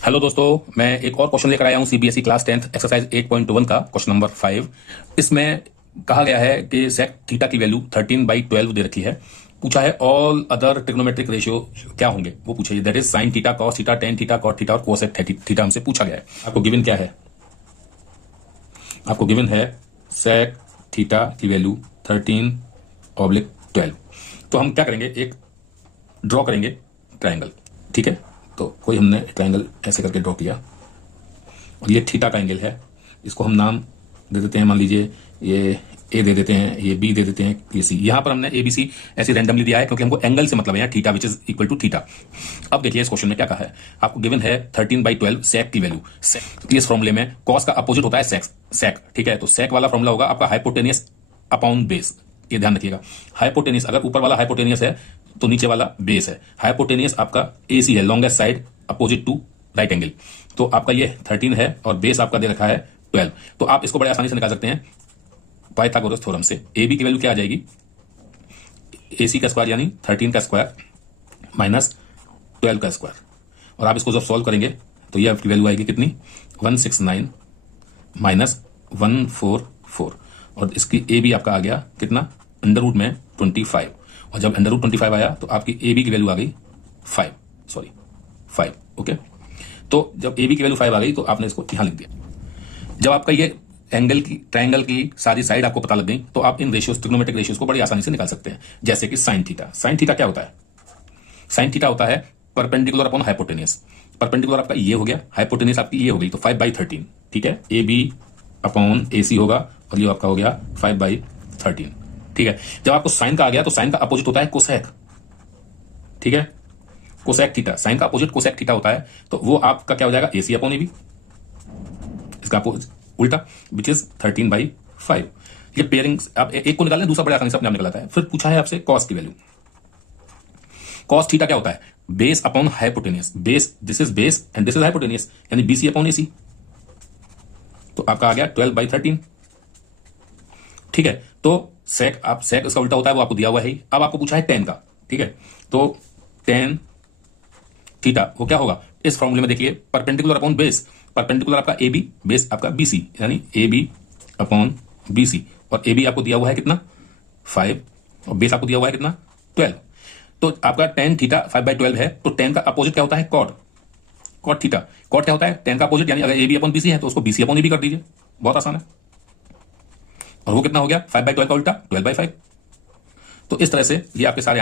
Hello दोस्तों, मैं एक और क्वेश्चन लेकर आया हूं सीबीएसई क्लास 10th एक्सरसाइज 8.1 का क्वेश्चन नंबर 5। इसमें कहा गया है कि सेक थीटा की वैल्यू 13/12 दे रखी है। पूछा है ऑल अदर ट्रिग्नोमेट्रिक रेशियो क्या होंगे, वो पूछे, that is sine theta, cos theta, tan theta, cot theta और कोसेक थीटा हमसे पूछा गया है। आपको गिवन क्या है? आपको गिवन है सेक थीटा की वैल्यू 13/12। तो हम क्या करेंगे, एक ड्रॉ करेंगे ट्राइंगल। ठीक है, तो कोई हमने ट्राइंगल ऐसे करके ड्रॉ किया और ये थीटा का एंगल है। इसको हम नाम दे देते हैं, मान लीजिए ये ए दे देते हैं, ये बी दे देते हैं, ये सी। यहां पर हमने ए बी सी ऐसे रैंडमली दिया है क्योंकि हमको एंगल से मतलब है यहाँ theta which is equal to theta. अब देखिए इस क्वेश्चन में क्या कहा है। आपको गिवन है 13/12 सेक की वैल्यू। तो इस फॉर्मूले में कॉस का अपोजिट होता है सेक। ठीक है, तो सेक वाला फॉर्मूला होगा आपका हाइपोटेनियस अपॉन बेस। ये ध्यान रखिएगा, हाइपोटेनियस, अगर ऊपर वाला हाइपोटेनियस है तो नीचे वाला बेस है। हाइपोटेनियस आपका एसी है, longest side opposite to right angle. तो आपका ये 13 है और बेस आपका दे रखा है 12। तो आप इसको बड़े आसानी से निकाल सकते हैं पाइथागोरस थ्योरम से। ए बी की वैल्यू क्या आ जाएगी, एसी का स्क्वायर यानी 13 का स्क्वायर माइनस 12 का स्क्वायर। और आप इसको जब सॉल्व करेंगे तो ये आपकी वैल्यू आएगी कितनी, 169 माइनस 144। और इसकी ए बी आपका आ गया कितना, अंडर रूट में 25। और जब अंडर रूट 25 आया तो आपकी ए बी की वैल्यू आ गई 5। ओके, तो जब ए बी की वैल्यू 5 आ गई तो आपने इसको यहां लिख दिया। जब आपका ये एंगल की ट्राइंगल की सारी साइड आपको पता लग गई तो आप इन रेशियोज, ट्रिग्नोमेट्रिक रेशियोज को बड़ी आसानी से निकाल सकते हैं। जैसे कि साइन थीटा। साइन थीटा क्या होता है? साइन थीटा होता है परपेंडिकुलर अपॉन हाइपोटेनियस। परपेंडिकुलर आपका ये हो गया, हाइपोटेनियस आपकी ये हो गई, तो 5/13। ठीक है, ए बी अपॉन ए सी होगा और ये आपका हो गया 5/13। ठीक है, जब आपको साइन का आ गया तो साइन का अपोजिट होता है कोसेक। ठीक है, कोसेक थीटा, साइन का अपोजिट कोसेक थीटा होता है, तो वो आपका क्या हो जाएगा, एसी अपॉन ए बी। इसका अपोजिट उल्टा विच इज 13/5। ये पेयरिंग आप एक को निकालें, दूसरा बड़े आसानी से अपने आप निकल आता है। फिर पूछा है आपसे कॉस की वैल्यू। कॉस थीटा क्या होता है, base upon hypotenuse. Base, this is base and this is hypotenuse, यानी बीसी अपॉन एसी। तो आपका आ गया 12/13। ठीक है, तो सेक, आप सेक इसका उल्टा होता है, वो आपको दिया हुआ है। अब आपको पूछा है टेन का। ठीक है, तो टेन थीटा वो क्या होगा, इस फॉर्मूले में देखिए, परपेंडिकुलर अपॉन बेस। परपेंडिकुलर आपका ए बी, बेस आपका बीसी, यानी ए बी अपॉन बीसी। और ए बी आपको दिया हुआ है कितना, 5, और बेस आपको दिया हुआ है कितना, 12। तो आपका टेन थीटा 5/12 है। तो टेन का अपोजिट क्या होता है, कॉट। कॉट थीटा, कॉट क्या होता है, टेन का अपोजिट, यानी अगर ए बी अपॉन बीसी है तो उसको बीसी अपॉन ए बी कर दीजिए, बहुत आसान है। और वो कितना हो गया, 5/12 का उल्टा 12/5। तो इस तरह से ये आपके सारे